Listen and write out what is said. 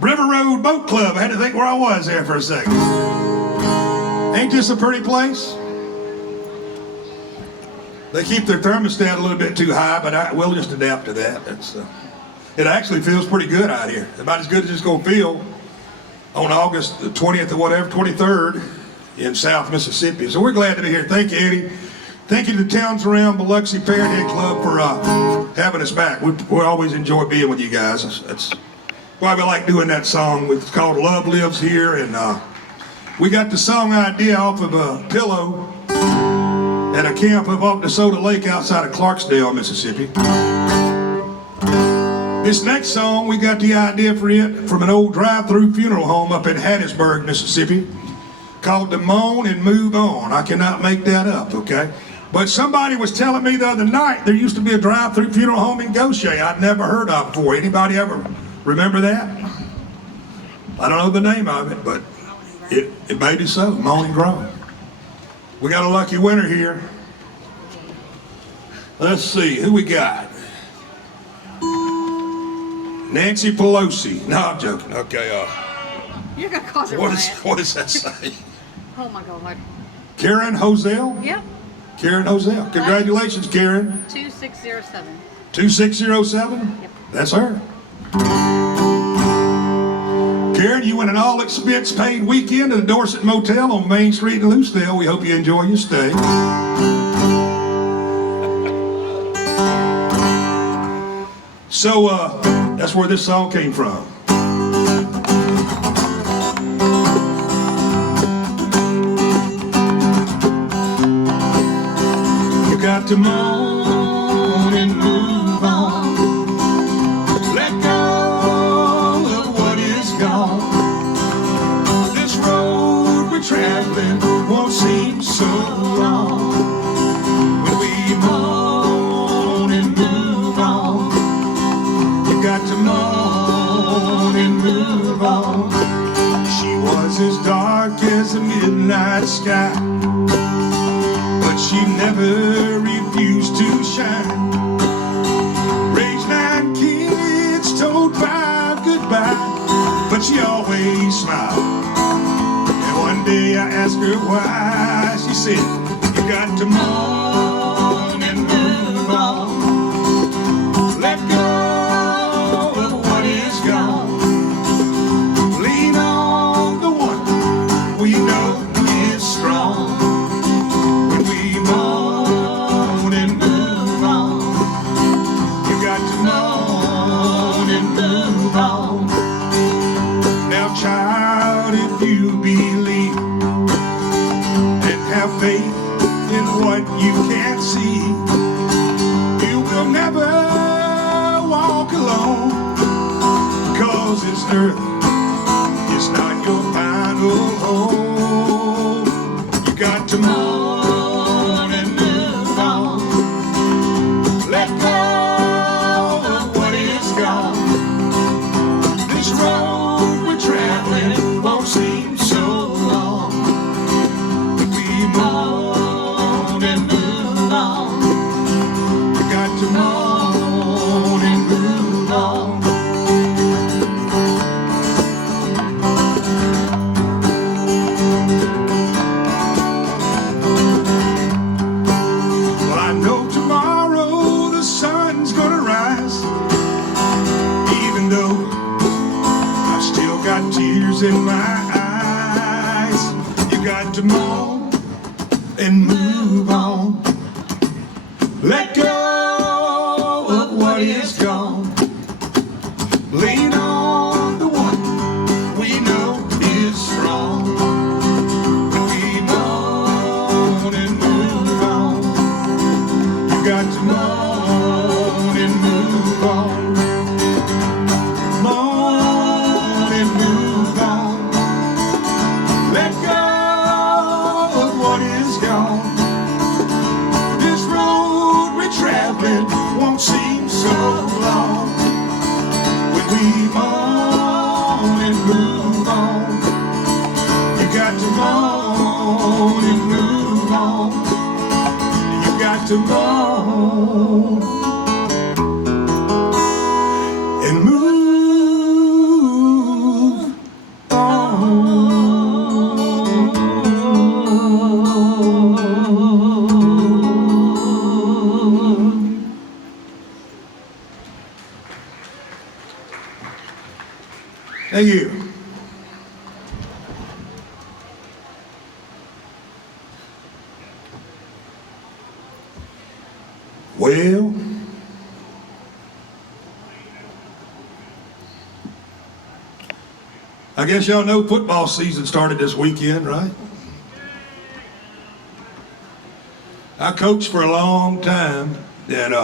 River Road Boat Club. I had to think where I was there for a second. Ain't this a pretty place? They keep their thermostat a little bit too high, but we'll just adapt to that. It actually feels pretty good out here. About as good as it's going to feel on August the 20th or whatever, 23rd in South Mississippi. So we're glad to be here. Thank you, Eddie. Thank you to the towns around Biloxi Parrot Club for having us back. We always enjoy being with you guys. That's why we like doing that song. It's called Love Lives Here, and we got the song idea off of a pillow at a camp up off DeSoto Lake outside of Clarksdale, Mississippi. This next song, we got the idea for it from an old drive-through funeral home up in Hattiesburg, Mississippi, called The Moan and Move On. I cannot make that up, okay? But somebody was telling me the other night there used to be a drive-through funeral home in Goshen I'd never heard of before. Anybody ever remember that? I don't know the name of it, but it may be so, Moan and Groan. We got a lucky winner here. Let's see, who we got? Nancy Pelosi. No, I'm joking. Okay, you're gonna cause it. What does that say? Oh my God. Karen Hosell? Yep. Karen Hosell. Congratulations, Karen. 2607. 2607? Yep. That's her. Karen, you win an all-expense paid weekend at the Dorset Motel on Main Street in Lucedale. We hope you enjoy your stay. So, that's where this song came from. You got to moan and move on. Let go of what is gone. This road we're traveling won't seem so long when we moan and move on. You got to moan and move on. She was as dark as the midnight sky, but she never refused to shine. Raised 9 kids, told 5 goodbye, but she always smiled. And one day I asked her why. She said, you got to moan and move on. Let go of what is gone. Lean on the one we know is strong. When we moan and move on, you got to moan and move on. Now, child, if you believe and have faith in what you can't see, you will never walk alone, 'cause this earth is not your final home. You got to moan and move on. Let go of what is gone. This road we're traveling won't seem so long when we moan and move on. You got to moan and move on. Well, I know tomorrow the sun's gonna rise, even though I've still got tears in my eyes. You got to moan and move on. Let go of what is gone. Lean on the one we know is strong. When we moan and move on, you got to moan and move on. Moan and move on. Let go of what is gone. This road we're traveling won't seem so long when we moan and move on. You got to moan and move on. You got to moan and move Thank you. Well, I guess y'all know football season started this weekend, right? I coached for a long time, and